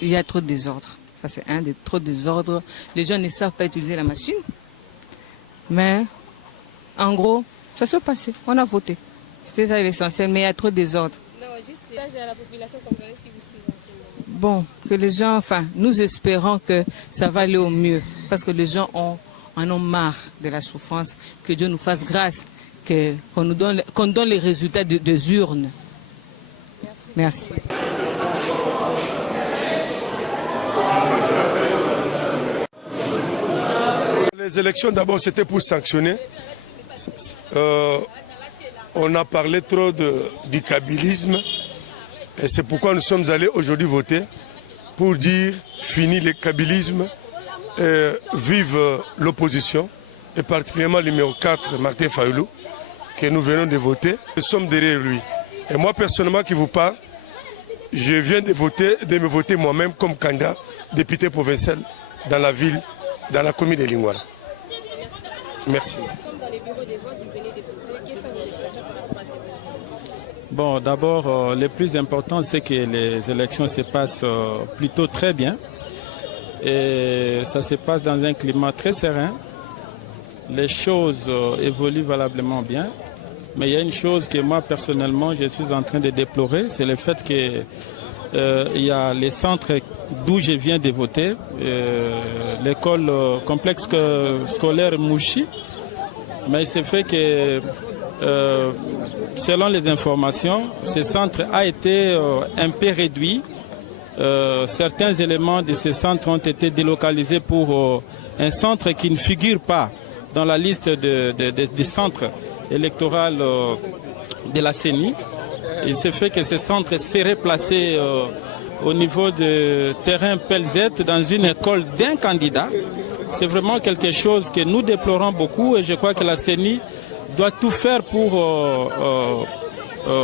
Il y a trop de désordre. Ça, c'est trop de désordre. Les gens ne savent pas utiliser la machine. Mais, en gros, ça s'est passé. On a voté. C'était ça l'essentiel, mais il y a trop de désordre. Non, juste à la population congolaise qui vous suit. Bon, que les gens, nous espérons que ça va aller au mieux. Parce que les gens en ont marre de la souffrance. Que Dieu nous fasse grâce. Qu'on donne les résultats des urnes. Merci. Les élections, d'abord, c'était pour sanctionner. On a parlé trop du kabylisme. Et c'est pourquoi nous sommes allés aujourd'hui voter pour dire fini le kabylisme, vive l'opposition, et particulièrement le numéro 4, Martin Fayulu, que nous venons de voter. Nous sommes derrière lui. Et moi, personnellement, qui vous parle, je viens de me voter moi-même comme candidat député provincial dans la ville, dans la commune de Lingouala. Merci. Bon, d'abord, le plus important, c'est que les élections se passent plutôt très bien. Et ça se passe dans un climat très serein. Les choses évoluent valablement bien. Mais il y a une chose que moi, personnellement, je suis en train de déplorer, c'est le fait qu'il y a les centres d'où je viens de voter, l'école complexe scolaire Mouchi. Mais il s'est fait que, selon les informations, ce centre a été un peu réduit. Certains éléments de ce centre ont été délocalisés pour un centre qui ne figure pas dans la liste des centres électoraux de la CENI. Il s'est fait que ce centre serait placé au niveau de terrain Pelzette dans une école d'un candidat. C'est vraiment quelque chose que nous déplorons beaucoup et je crois que la CENI doit tout faire pour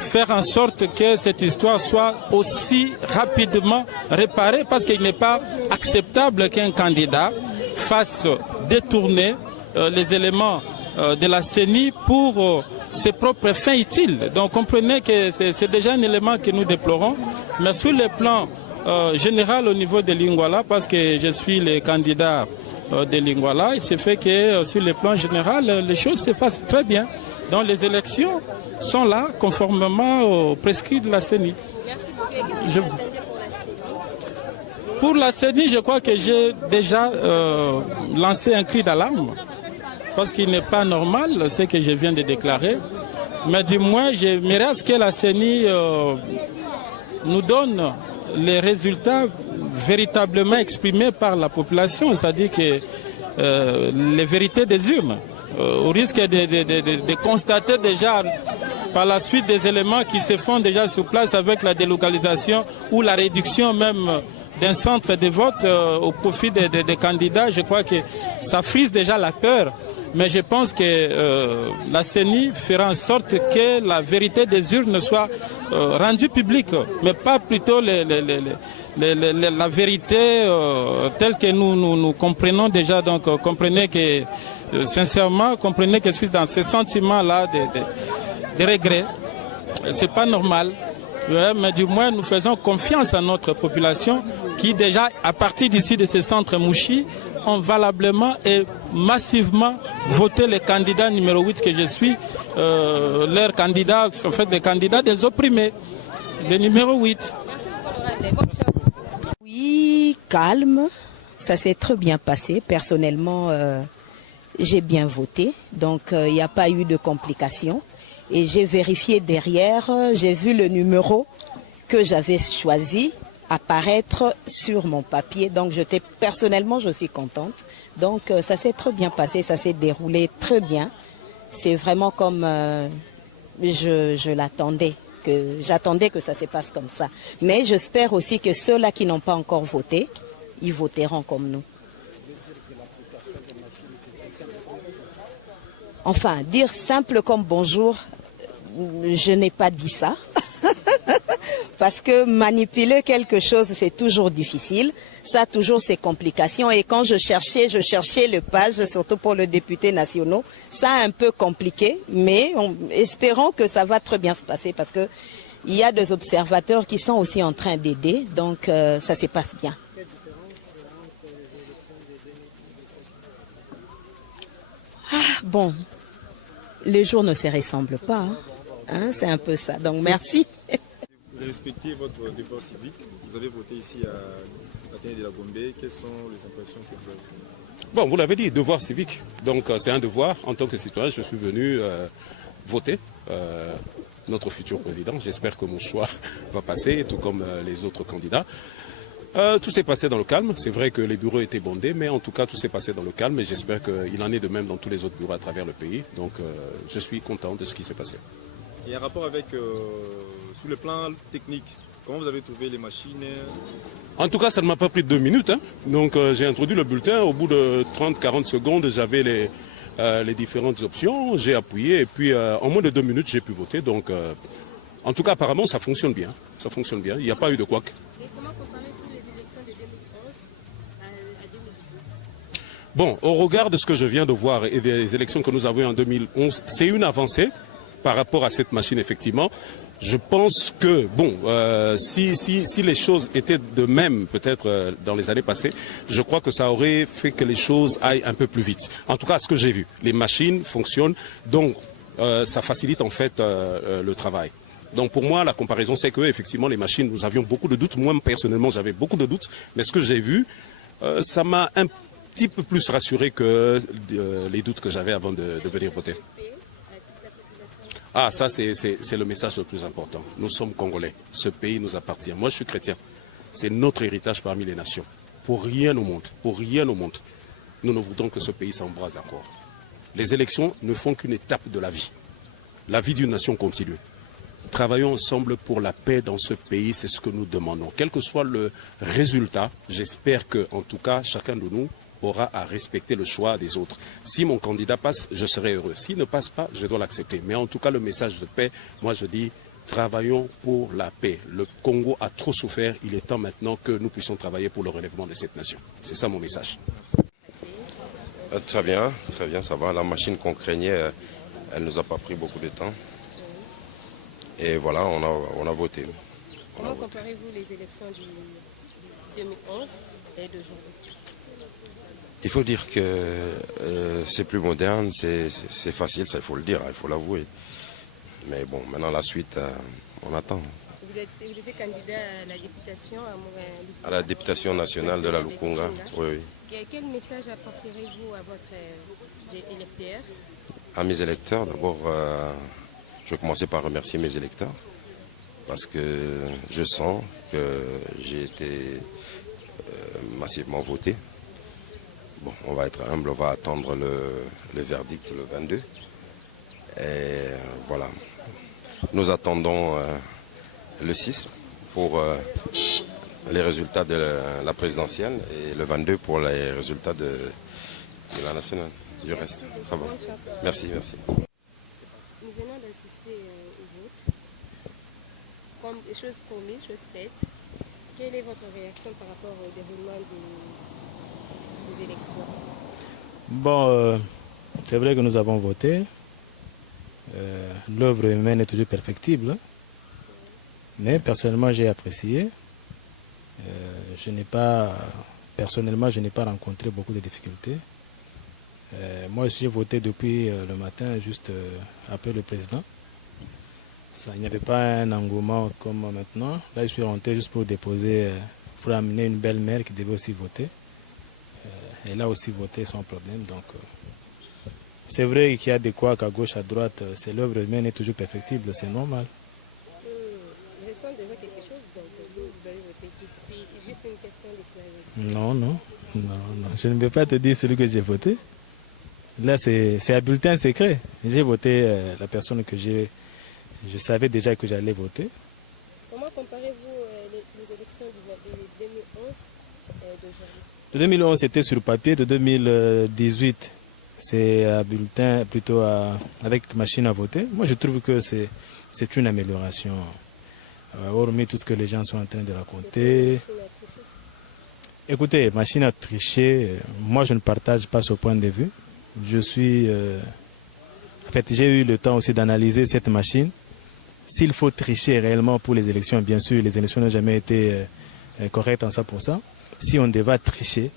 faire en sorte que cette histoire soit aussi rapidement réparée parce qu'il n'est pas acceptable qu'un candidat fasse détourner les éléments de la CENI pour ses propres fins utiles. Donc comprenez que c'est déjà un élément que nous déplorons, mais sur le plan général au niveau de Lingouala, parce que je suis le candidat de Lingouala, il se fait que sur le plan général, les choses se passent très bien. Donc les élections sont là conformément aux prescrits de la CENI. Merci beaucoup. Et qu'est-ce que vous attendez pour la CENI? Pour la CENI, je crois que j'ai déjà lancé un cri d'alarme. Parce qu'il n'est pas normal ce que je viens de déclarer. Mais du moins, j'aimerais à ce que la CENI nous donne les résultats véritablement exprimés par la population, c'est-à-dire que les vérités des urnes. Au risque de constater déjà par la suite des éléments qui se font déjà sur place avec la délocalisation ou la réduction même d'un centre de vote au profit des candidats, je crois que ça frise déjà la peur. Mais je pense que la CENI fera en sorte que la vérité des urnes soit rendue publique, mais pas plutôt la vérité telle que nous comprenons déjà. Donc comprenez que, sincèrement, comprenez que je suis dans ce sentiment-là de regret. C'est pas normal. Ouais, mais du moins, nous faisons confiance à notre population qui déjà, à partir d'ici de ce centre Mouchi, ont valablement et massivement voté le candidat numéro 8 que je suis, leur candidat, en fait, les candidats des opprimés, le numéro 8. Merci beaucoup, bonne chance. Oui, calme, ça s'est très bien passé. Personnellement, j'ai bien voté, donc il n'y a pas eu de complications. Et j'ai vérifié derrière, j'ai vu le numéro que j'avais choisi apparaître sur mon papier. Donc personnellement, je suis contente. Donc ça s'est très bien passé, ça s'est déroulé très bien. C'est vraiment comme je l'attendais, j'attendais que ça se passe comme ça. Mais j'espère aussi que ceux-là qui n'ont pas encore voté, ils voteront comme nous. Enfin, dire simple comme bonjour, je n'ai pas dit ça. Parce que manipuler quelque chose, c'est toujours difficile. Ça a toujours ses complications. Et quand je cherchais le page, surtout pour le député national, ça a un peu compliqué. Mais espérons que ça va très bien se passer parce que il y a des observateurs qui sont aussi en train d'aider, donc ça se passe bien. Bon, les jours ne se ressemblent pas, hein, c'est un peu ça, donc merci. Vous respectez votre devoir civique, vous avez voté ici à l'Athénée de la Gombe, quelles sont les impressions que vous avez? Bon, vous l'avez dit, devoir civique, donc c'est un devoir, en tant que citoyen, je suis venu voter notre futur président, j'espère que mon choix va passer, tout comme les autres candidats. Tout s'est passé dans le calme. C'est vrai que les bureaux étaient bondés, mais en tout cas, tout s'est passé dans le calme et j'espère qu'il en est de même dans tous les autres bureaux à travers le pays. Donc, je suis content de ce qui s'est passé. Il y a un rapport avec, sur le plan technique, comment vous avez trouvé les machines? En tout cas, ça ne m'a pas pris 2 minutes. Hein. Donc, j'ai introduit le bulletin. Au bout de 30-40 secondes, j'avais les différentes options. J'ai appuyé et puis, en moins de 2 minutes, j'ai pu voter. Donc, en tout cas, apparemment, ça fonctionne bien. Ça fonctionne bien. Il n'y a pas eu de couac. Bon, au regard de ce que je viens de voir et des élections que nous avons eues en 2011, c'est une avancée par rapport à cette machine, effectivement. Je pense que, bon, si les choses étaient de même, peut-être dans les années passées, je crois que ça aurait fait que les choses aillent un peu plus vite. En tout cas, ce que j'ai vu, les machines fonctionnent, donc ça facilite en fait le travail. Donc pour moi, la comparaison, c'est que effectivement les machines, nous avions beaucoup de doutes. Moi, personnellement, j'avais beaucoup de doutes, mais ce que j'ai vu, ça m'a un petit peu plus rassuré que les doutes que j'avais avant de venir voter. Ah, ça, c'est le message le plus important. Nous sommes Congolais. Ce pays nous appartient. Moi, je suis chrétien. C'est notre héritage parmi les nations. Pour rien au monde, nous ne voudrons que ce pays s'embrase encore. Les élections ne font qu'une étape de la vie. La vie d'une nation continue. Travaillons ensemble pour la paix dans ce pays, c'est ce que nous demandons. Quel que soit le résultat, j'espère que, en tout cas, chacun de nous aura à respecter le choix des autres. Si mon candidat passe, je serai heureux. S'il ne passe pas, je dois l'accepter. Mais en tout cas, le message de paix, moi je dis, travaillons pour la paix. Le Congo a trop souffert. Il est temps maintenant que nous puissions travailler pour le relèvement de cette nation. C'est ça mon message. Très bien, ça va. La machine qu'on craignait, elle ne nous a pas pris beaucoup de temps. Et voilà, on a voté. Comment comparez-vous les élections du 2011 et d'aujourd'hui? Il faut dire que c'est plus moderne, c'est facile, ça il faut le dire, il faut l'avouer. Mais bon, maintenant la suite, on attend. Vous étiez candidat à la députation à la députation nationale de la Lukunga, oui. Quel message apporterez-vous à votre électeur? À mes électeurs, d'abord, je vais commencer par remercier mes électeurs parce que je sens que j'ai été massivement voté. Bon, on va être humble, on va attendre le verdict le 22. Et voilà. Nous attendons le 6 pour les résultats de la présidentielle et le 22 pour les résultats de la nationale. Du reste, ça va. Merci. Nous venons d'assister au vote. Comme des choses promises, choses faites. Quelle est votre réaction par rapport au déroulement des élections? Bon, c'est vrai que nous avons voté. L'œuvre humaine est toujours perfectible. Mais personnellement, j'ai apprécié. Personnellement, je n'ai pas rencontré beaucoup de difficultés. Moi, j'ai voté depuis le matin, juste après le président. Il n'y avait pas un engouement comme maintenant. Là, je suis rentré juste pour déposer, pour amener une belle-mère qui devait aussi voter. Elle a aussi voté sans problème. Donc, c'est vrai qu'il y a des couacs à gauche, à droite. C'est l'œuvre humaine est toujours perfectible, c'est normal. Je sens déjà quelque chose, donc vous avez voté. C'est juste une question de clarification. Non. Je ne vais pas te dire celui que j'ai voté. Là, c'est un bulletin secret. J'ai voté la personne que je savais déjà que j'allais voter. Comment comparez-vous les élections de 2011 et d'aujourd'hui? De 2011, c'était sur papier. De 2018, c'est un bulletin plutôt avec machine à voter. Moi, je trouve que c'est une amélioration. Hormis tout ce que les gens sont en train de raconter. Écoutez, machine à tricher, moi, je ne partage pas ce point de vue. En fait, j'ai eu le temps aussi d'analyser cette machine. S'il faut tricher réellement pour les élections, bien sûr, les élections n'ont jamais été correctes en 100%. Si on devait tricher,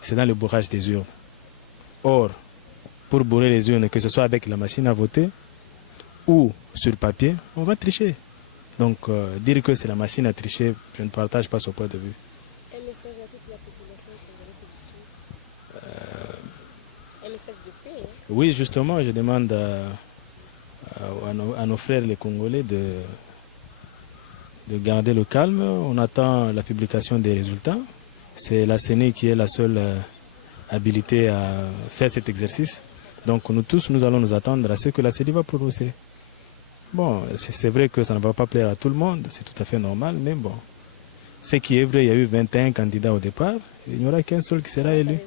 c'est dans le bourrage des urnes. Or, pour bourrer les urnes, que ce soit avec la machine à voter ou sur papier, on va tricher. Donc, dire que c'est la machine à tricher, je ne partage pas ce point de vue. Un message à toute la population que vous avez un message de paix. Hein? Oui, justement, je demande à nos frères les Congolais de garder le calme. On attend la publication des résultats. C'est la CENI qui est la seule habilitée à faire cet exercice. Donc nous tous, nous allons nous attendre à ce que la CENI va prononcer. Bon, c'est vrai que ça ne va pas plaire à tout le monde, c'est tout à fait normal, mais bon. Ce qui est vrai, il y a eu 21 candidats au départ, il n'y aura qu'un seul qui sera élu.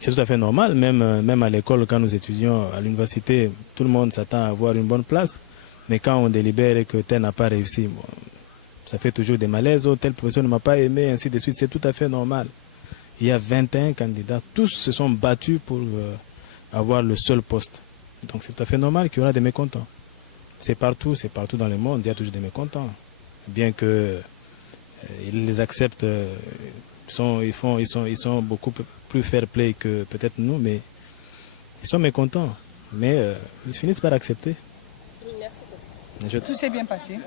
C'est tout à fait normal, même à l'école, quand nous étudions à l'université, tout le monde s'attend à avoir une bonne place. Mais quand on délibère et que tel n'a pas réussi, bon, ça fait toujours des malaises, oh, tel professeur ne m'a pas aimé, ainsi de suite, c'est tout à fait normal. Il y a 21 candidats, tous se sont battus pour avoir le seul poste. Donc c'est tout à fait normal qu'il y aura des mécontents. C'est partout dans le monde, il y a toujours des mécontents. Bien que ils les acceptent, ils sont beaucoup plus fair-play que peut-être nous, mais ils sont mécontents. Mais ils finissent par accepter. Tout s'est bien passé.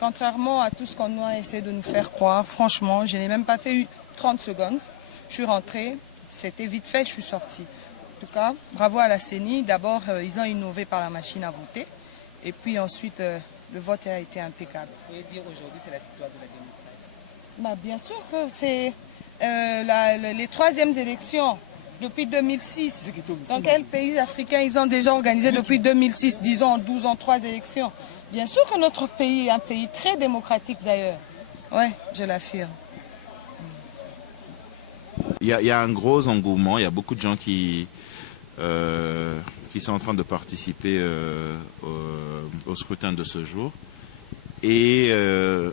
Contrairement à tout ce qu'on a essayé de nous faire croire, franchement, je n'ai même pas fait 30 secondes. Je suis rentrée, c'était vite fait, je suis sortie. En tout cas, bravo à la CENI. D'abord, ils ont innové par la machine à voter. Et puis ensuite, le vote a été impeccable. Vous pouvez dire aujourd'hui c'est la victoire de la démocratie? Bien sûr que c'est les troisièmes élections depuis 2006. Dans quel pays africain ils ont déjà organisé depuis 2006, disons en 12 ans, 3 élections? Bien sûr que notre pays est un pays très démocratique d'ailleurs. Oui, je l'affirme. Il y a un gros engouement, il y a beaucoup de gens qui sont en train de participer au scrutin de ce jour. Et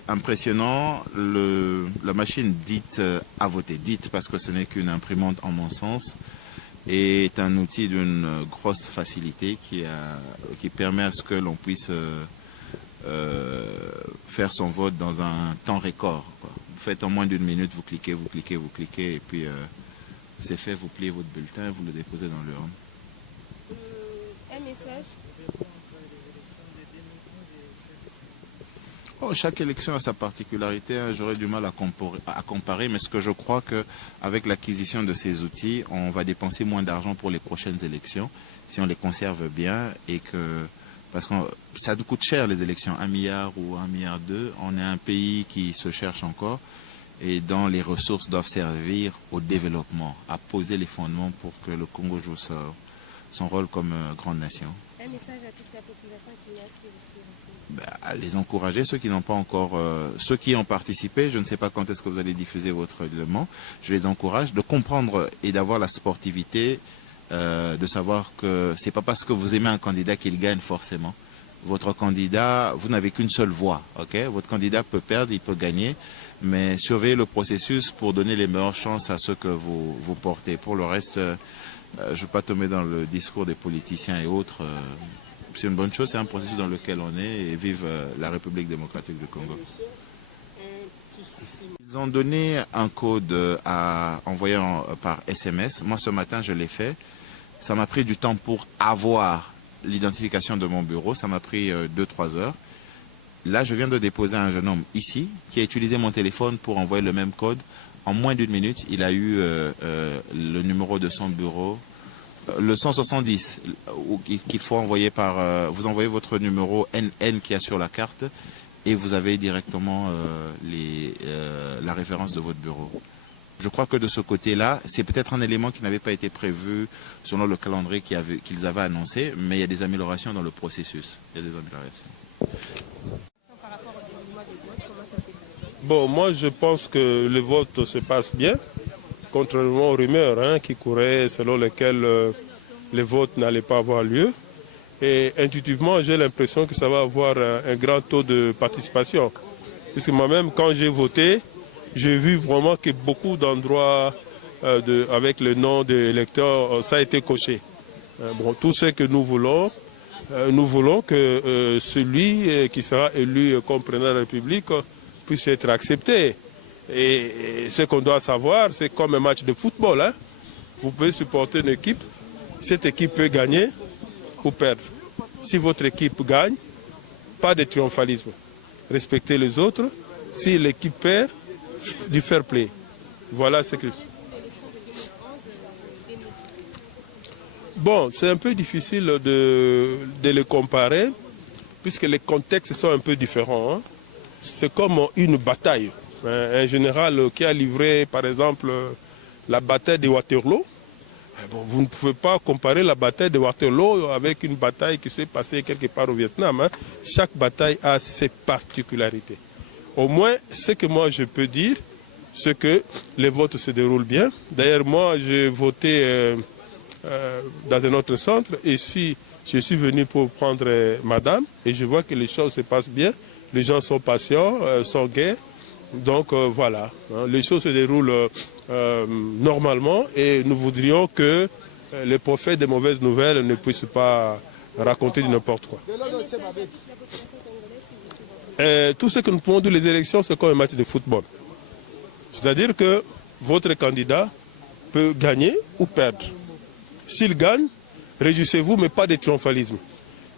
impressionnant, la machine dite à voter, dite parce que ce n'est qu'une imprimante en mon sens, est un outil d'une grosse facilité qui permet à ce que l'on puisse faire son vote dans un temps record, quoi. Vous faites en moins d'une minute, vous cliquez, et puis c'est fait, vous pliez votre bulletin, vous le déposez dans l'urne. Un message. Oh, chaque élection a sa particularité, hein. J'aurais du mal à comparer, mais ce que je crois qu'avec l'acquisition de ces outils, on va dépenser moins d'argent pour les prochaines élections, si on les conserve bien, et parce que ça nous coûte cher les élections, 1 milliard ou 1,2 milliard. On est un pays qui se cherche encore et dont les ressources doivent servir au développement, à poser les fondements pour que le Congo joue son rôle comme grande nation. Un message à toute la population qui est inscrite sur les encourager, ceux qui n'ont pas encore, ceux qui ont participé, je ne sais pas quand est-ce que vous allez diffuser votre règlement, je les encourage de comprendre et d'avoir la sportivité, de savoir que c'est pas parce que vous aimez un candidat qu'il gagne forcément. Votre candidat, vous n'avez qu'une seule voix, ok? Votre candidat peut perdre, il peut gagner, mais surveillez le processus pour donner les meilleures chances à ceux que vous portez. Pour le reste, je ne vais pas tomber dans le discours des politiciens et autres. C'est une bonne chose, c'est un processus dans lequel on est, et vive la République démocratique du Congo. Ils ont donné un code à envoyer par SMS. Moi, ce matin, je l'ai fait. Ça m'a pris du temps pour avoir l'identification de mon bureau. Ça m'a pris 2-3 heures. Là, je viens de déposer un jeune homme ici qui a utilisé mon téléphone pour envoyer le même code. En moins d'une minute, il a eu le numéro de son bureau, le 170 qu'il faut envoyer par... vous envoyez votre numéro NN qui est sur la carte et vous avez directement la référence de votre bureau. Je crois que de ce côté-là, c'est peut-être un élément qui n'avait pas été prévu selon le calendrier qu'ils avaient annoncé, mais il y a des améliorations dans le processus. Il y a des améliorations. Bon, moi je pense que le vote se passe bien, contrairement aux rumeurs qui couraient selon lesquelles les votes n'allaient pas avoir lieu. Et intuitivement, j'ai l'impression que ça va avoir un grand taux de participation. Puisque moi-même, quand j'ai voté, j'ai vu vraiment que beaucoup d'endroits avec le nom de l'électeur, ça a été coché. Bon, tout ce que nous voulons, nous voulons que celui qui sera élu comme président de la République puisse être accepté. Et ce qu'on doit savoir, c'est comme un match de football. Hein. Vous pouvez supporter une équipe, cette équipe peut gagner ou perdre. Si votre équipe gagne, pas de triomphalisme. Respectez les autres. Si l'équipe perd, du fair play. Voilà ce que... Bon, c'est un peu difficile de les comparer, puisque les contextes sont un peu différents. Hein. C'est comme une bataille. Un général qui a livré, par exemple, la bataille de Waterloo. Bon, vous ne pouvez pas comparer la bataille de Waterloo avec une bataille qui s'est passée quelque part au Vietnam. Hein. Chaque bataille a ses particularités. Au moins, ce que moi je peux dire, c'est que les votes se déroulent bien. D'ailleurs, moi, j'ai voté dans un autre centre et je suis venu pour prendre madame et je vois que les choses se passent bien. Les gens sont patients, sont gais. Donc voilà, hein, les choses se déroulent normalement et nous voudrions que les prophètes des mauvaises nouvelles ne puissent pas raconter du n'importe quoi. Tout ce que nous pouvons dire les élections, c'est comme un match de football. C'est-à-dire que votre candidat peut gagner ou perdre. S'il gagne, réjouissez-vous, mais pas de triomphalisme.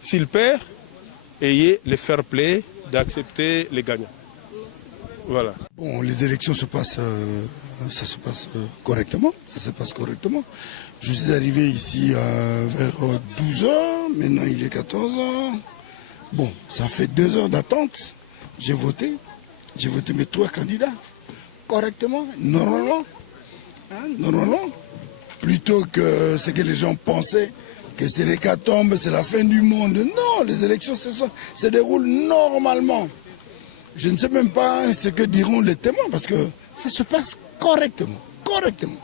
S'il perd, ayez le fair play d'accepter les gagnants. Voilà. Bon, les élections se passent, correctement. Ça se passe correctement. Je suis arrivé ici vers 12 h. Maintenant, il est 14 h. Bon, ça fait 2 heures d'attente. J'ai voté. J'ai voté mes 3 candidats. Correctement, normalement. Hein, normalement. Plutôt que ce que les gens pensaient, que c'est l'hécatombe, c'est la fin du monde. Non, les élections se déroulent normalement. Je ne sais même pas ce que diront les témoins, parce que ça se passe correctement. Correctement.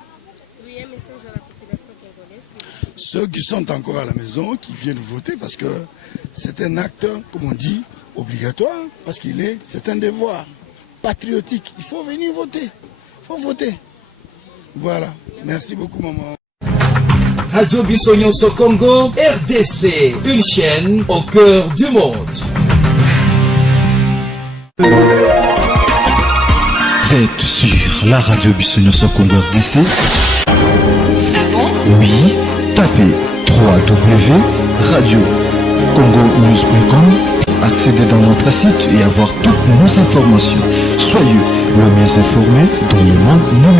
Oui, un message à la population congolaise. Ceux qui sont encore à la maison, qui viennent voter, parce que c'est un acte, comme on dit, obligatoire, parce c'est un devoir patriotique. Il faut venir voter. Il faut voter. Voilà. Merci beaucoup, maman. Radio Bissonyonso Congo, RDC, une chaîne au cœur du monde. Vous êtes sur la radio Bissonyonso Congo RDC. Oui, tapez www.radiocongonews.com, accédez dans notre site et avoir toutes nos informations. Soyez le mieux informé dans le monde numérique.